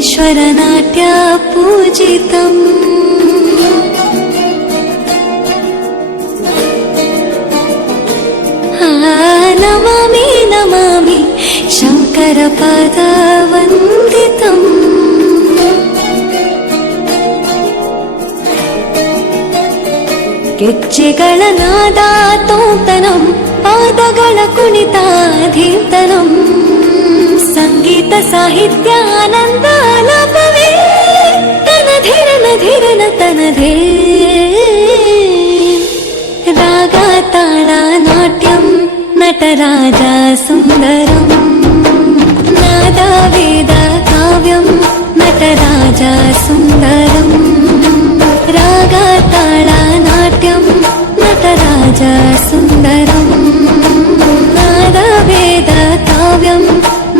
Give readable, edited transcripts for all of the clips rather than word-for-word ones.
ईश्वरनाट्य पूजितम् नमामि नमामि शङ्करपादवन्दितम् ಗೆಜ್ಜೆಗಳ ನಾದ ತೋಂತನಂ ಪಾದಗಳ ಕುಣಿತಾಧೀರ್ತನಂ ಸಂಗೀತ ಸಾಹಿತ್ಯ ಆನಂದ ಆಲಾಪವೇ ತನಧಿರನ ಧಿರನ ತನಧೇ ರಾಗ ತಾಳ ನಾಟ್ಯಂ ನಟರಾಜ ಸುಂದರಂ ನಾದ ವೇದ ಕಾವ್ಯಂ ನಟರಾಜ ಸುಂದರಂ ರಾಗ ತಾಳ ನಾಟ್ಯಂ ನಟರಾಜ ಸುಂದರಂ ನಾದ ವೇದ ಕಾವ್ಯಂ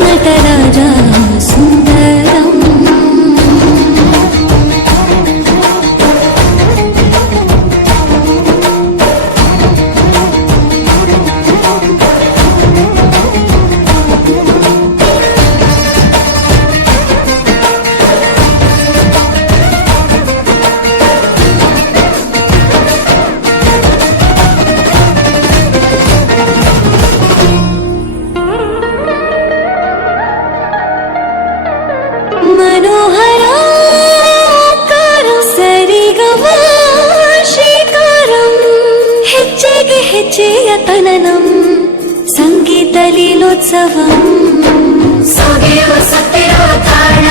ನಟರಾಜ ಸುಂದರಂ ಹೆಜ್ಜೆಯತನನಂ ಸಂಗೀತ ಲೀಲೋತ್ಸವಂ ಸೊಗೆಯುವ ಸತ್ತಿರುವ ತಾಣ